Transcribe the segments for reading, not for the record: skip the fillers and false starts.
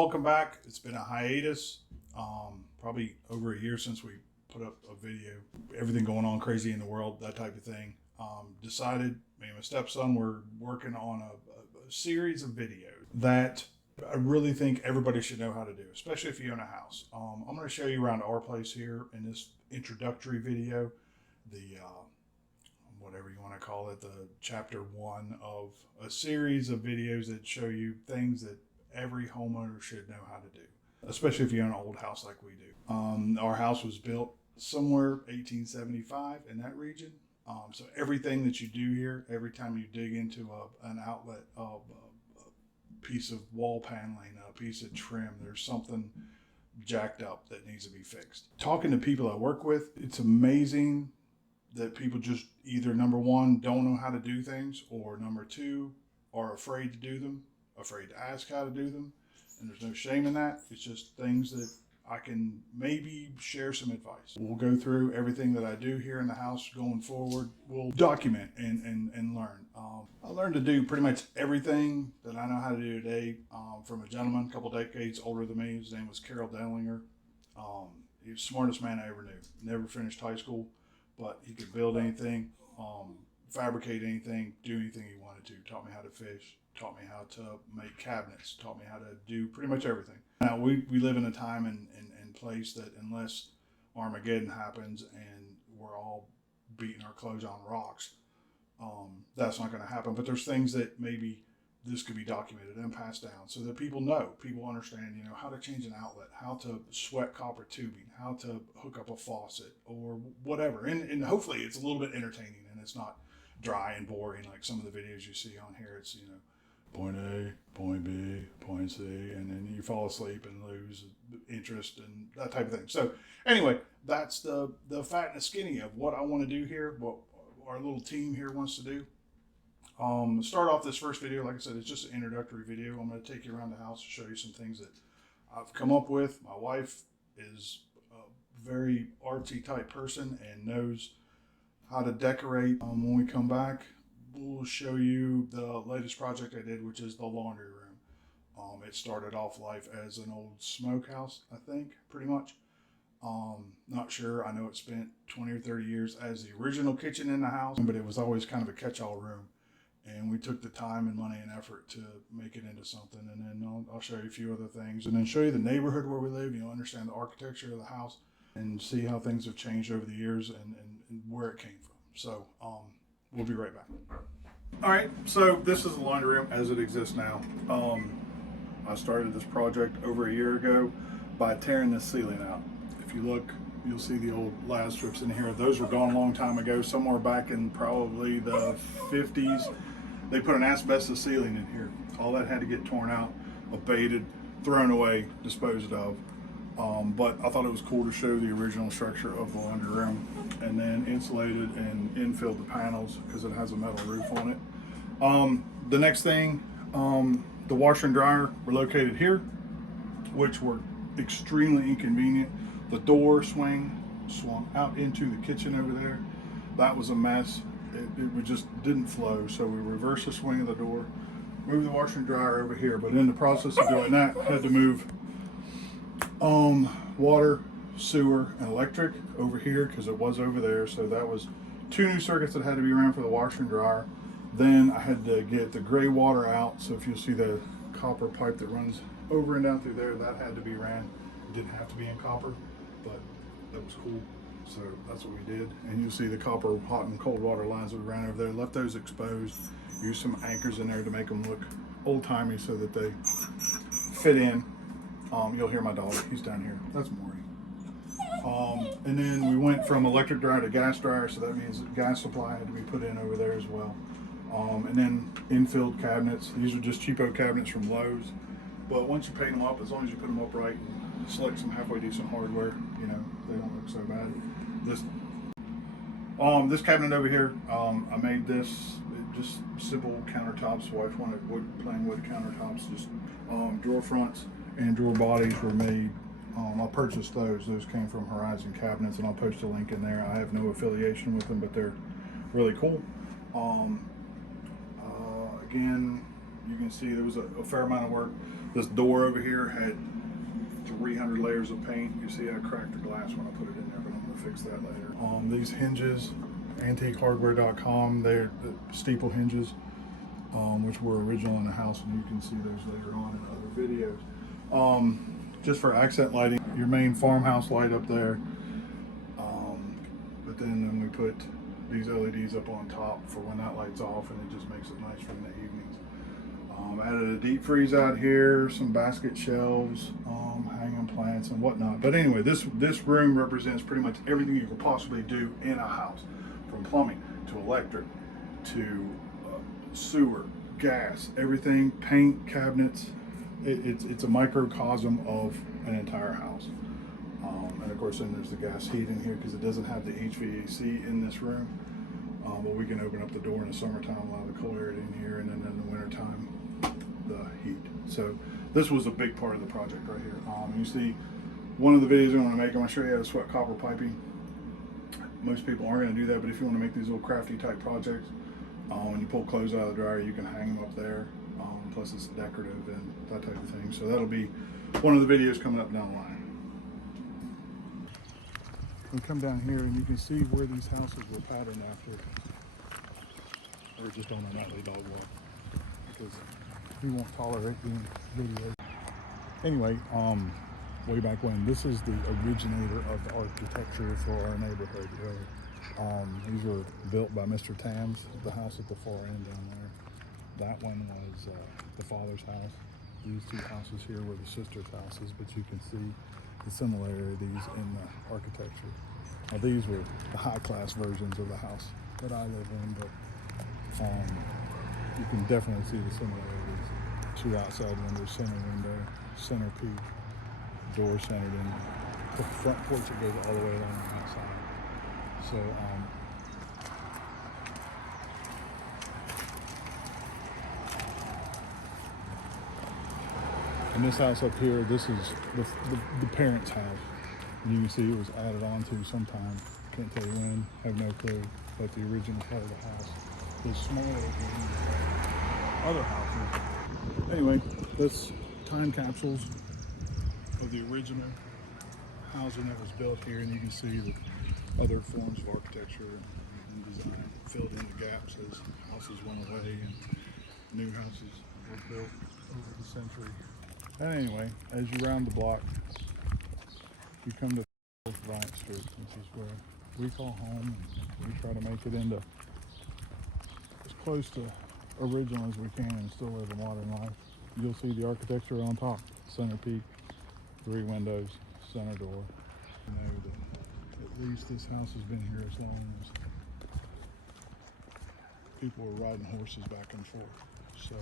welcome back. It's been a hiatus, probably over a year since we put up a video. Everything going on crazy in the world, that type of thing. Decided, me and my stepson were working on a series of videos that I really think everybody should know how to do, especially if you own a house. I'm going to show you around our place here in this introductory video, the whatever you want to call it, the chapter 1 of a series of videos that show you things that every homeowner should know how to do, especially if you own an old house like we do. Our house was built somewhere 1875 in that region. So everything that you do here, every time you dig into an outlet of a piece of wall paneling, a piece of trim, there's something jacked up that needs to be fixed. Talking to people I work with, it's amazing that people just either, number one, don't know how to do things, or number two, are afraid to do them, afraid to ask how to do them. And there's no shame in that. It's just things that I can maybe share some advice. We'll go through everything that I do here in the house going forward. We'll document and learn. I learned to do pretty much everything that I know how to do today from a gentleman a couple decades older than me. His name was Carol Dellinger. He was the smartest man I ever knew. Never finished high school, but he could build anything, fabricate anything, do anything he wanted to. Taught me how to fish, taught me how to make cabinets, taught me how to do pretty much everything. Now, we live in a time and place that unless Armageddon happens and we're all beating our clothes on rocks, that's not going to happen. But there's things that maybe this could be documented and passed down so that people know, people understand, how to change an outlet, how to sweat copper tubing, how to hook up a faucet or whatever. And hopefully it's a little bit entertaining and it's not dry and boring like some of the videos you see on here. It's, point A, point B, point C, and then you fall asleep and lose interest and that type of thing. So anyway, that's the fat and the skinny of what I want to do here, what our little team here wants to do. Start off this first video, like I said, it's just an introductory video. I'm going to take you around the house to show you some things that I've come up with. My wife is a very artsy type person and knows how to decorate. When we come back, we'll show you the latest project I did, which is the laundry room. It started off life as an old smokehouse, I think, pretty much. Not sure. I know it spent 20 or 30 years as the original kitchen in the house, but it was always kind of a catch-all room. And we took the time and money and effort to make it into something. And then I'll show you a few other things and then show you the neighborhood where we live, understand the architecture of the house and see how things have changed over the years and where it came from. So we'll be right back. All right, so this is the laundry room as it exists now. I started this project over a year ago by tearing this ceiling out. If you look, you'll see the old lad strips in here. Those were gone a long time ago, somewhere back in probably the 50s. They put an asbestos ceiling in here. All that had to get torn out, abated, thrown away, disposed of. But I thought it was cool to show the original structure of the laundry room, and then insulated and infilled the panels because it has a metal roof on it. The next thing, the washer and dryer were located here, which were extremely inconvenient. The door swung out into the kitchen over there. That was a mess. It just didn't flow, so we reversed the swing of the door, moved the washer and dryer over here, but in the process of doing that, had to move water, sewer, and electric over here because it was over there. So that was 2 new circuits that had to be ran for the washer and dryer. Then I had to get the gray water out. So if you see the copper pipe that runs over and down through there, that had to be ran. It didn't have to be in copper, but that was cool. So that's what we did. And you'll see the copper hot and cold water lines that we ran over there, left those exposed, used some anchors in there to make them look old-timey so that they fit in. You'll hear my dog, he's down here. That's Maury. And then we went from electric dryer to gas dryer, so that means that gas supply had to be put in over there as well. And then infilled cabinets. These are just cheapo cabinets from Lowe's. But once you paint them up, as long as you put them up right and select some halfway decent hardware, they don't look so bad. This cabinet over here, I made this just simple countertops. Wife wanted plain wood countertops. Just drawer fronts and drawer bodies were made. I purchased those. Those came from Horizon Cabinets, and I'll post a link in there. I have no affiliation with them, but they're really cool. Again, You can see there was a fair amount of work. This door over here had 300 layers of paint. You see I cracked the glass when I put it in there, but I'm gonna fix that later. These hinges, antiquehardware.com, they're the steeple hinges, which were original in the house, and you can see those later on in other videos. Just for accent lighting, your main farmhouse light up there. But then we put these LEDs up on top for when that light's off, and it just makes it nice for in the evenings. Added a deep freeze out here, some basket shelves, hanging plants and whatnot. But anyway, this room represents pretty much everything you could possibly do in a house, from plumbing to electric to sewer, gas, everything, paint, cabinets. It's a microcosm of an entire house. And of course, then there's the gas heat in here because it doesn't have the HVAC in this room. But we can open up the door in the summertime, allow the cool air in here, and then in the wintertime, the heat. So this was a big part of the project right here. You see one of the videos I'm going to make, I'm going to show you how to sweat copper piping. Most people aren't going to do that, but if you want to make these little crafty type projects, when you pull clothes out of the dryer, you can hang them up there. Plus it's decorative and that type of thing. So that'll be one of the videos coming up down the line. We come down here and you can see where these houses were patterned after. We're just on a nightly dog walk because we won't tolerate being videoed. Anyway, way back when, this is the originator of the architecture for our neighborhood. These were built by Mr. Tams, the house at the far end down there. That one was the father's house. These two houses here were the sister's houses, but you can see the similarities in the architecture. Now, these were the high-class versions of the house that I live in, but you can definitely see the similarities. Two outside windows, center peak, door centered in the front porch that goes all the way along the outside. So, and this house up here, this is the parents' house. And you can see it was added on to sometime. Can't tell you when, have no clue. But the original part of the house is smaller than other houses. Anyway, that's time capsules of the original housing that was built here, and you can see the other forms of architecture and design filled in the gaps as houses went away and new houses were built over the century. And anyway, as you round the block, you come to Bryant Street, which is where we call home, and we try to make it into as close to original as we can and still live a modern life. You'll see the architecture on top, center peak, 3 windows, center door. You know that at least this house has been here as long as people were riding horses back and forth. So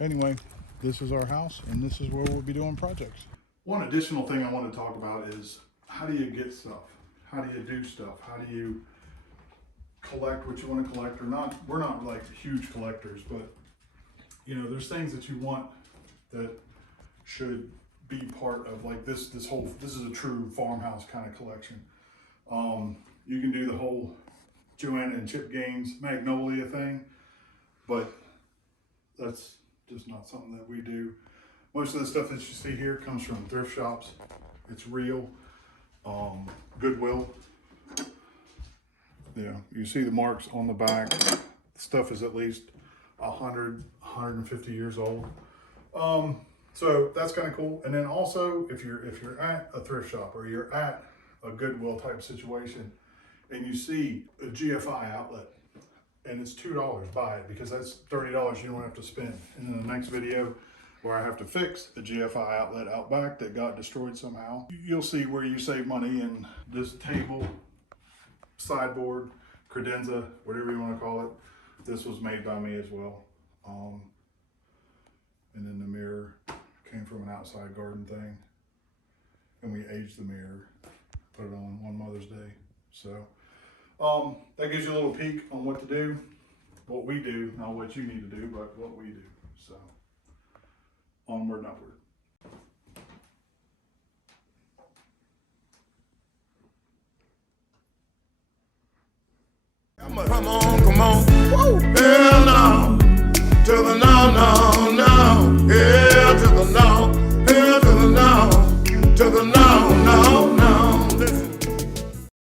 anyway, this is our house, and this is where we'll be doing projects. One additional thing I want to talk about is, how do you get stuff? How do you do stuff? How do you collect what you want to collect or not? We're not like huge collectors, but you know, there's things that you want that should be part of like this is a true farmhouse kind of collection. You can do the whole Joanna and Chip Gaines Magnolia thing, but that's just not something that we do. Most of the stuff that you see here comes from thrift shops. It's real. Goodwill. Yeah, you see the marks on the back. The stuff is at least 150 years old. So that's kind of cool. And then also, if you're at a thrift shop or you're at a Goodwill type situation and you see a GFI outlet and it's $2, buy it, because that's $30 you don't have to spend. And in the next video where I have to fix a GFI outlet out back that got destroyed somehow, you'll see where you save money. And this table, sideboard, credenza, whatever you want to call it, this was made by me as well. And then the mirror came from an outside garden thing, and we aged the mirror, put it on one Mother's Day. So that gives you a little peek on what to do, what we do, not what you need to do, but what we do. So onward and upward.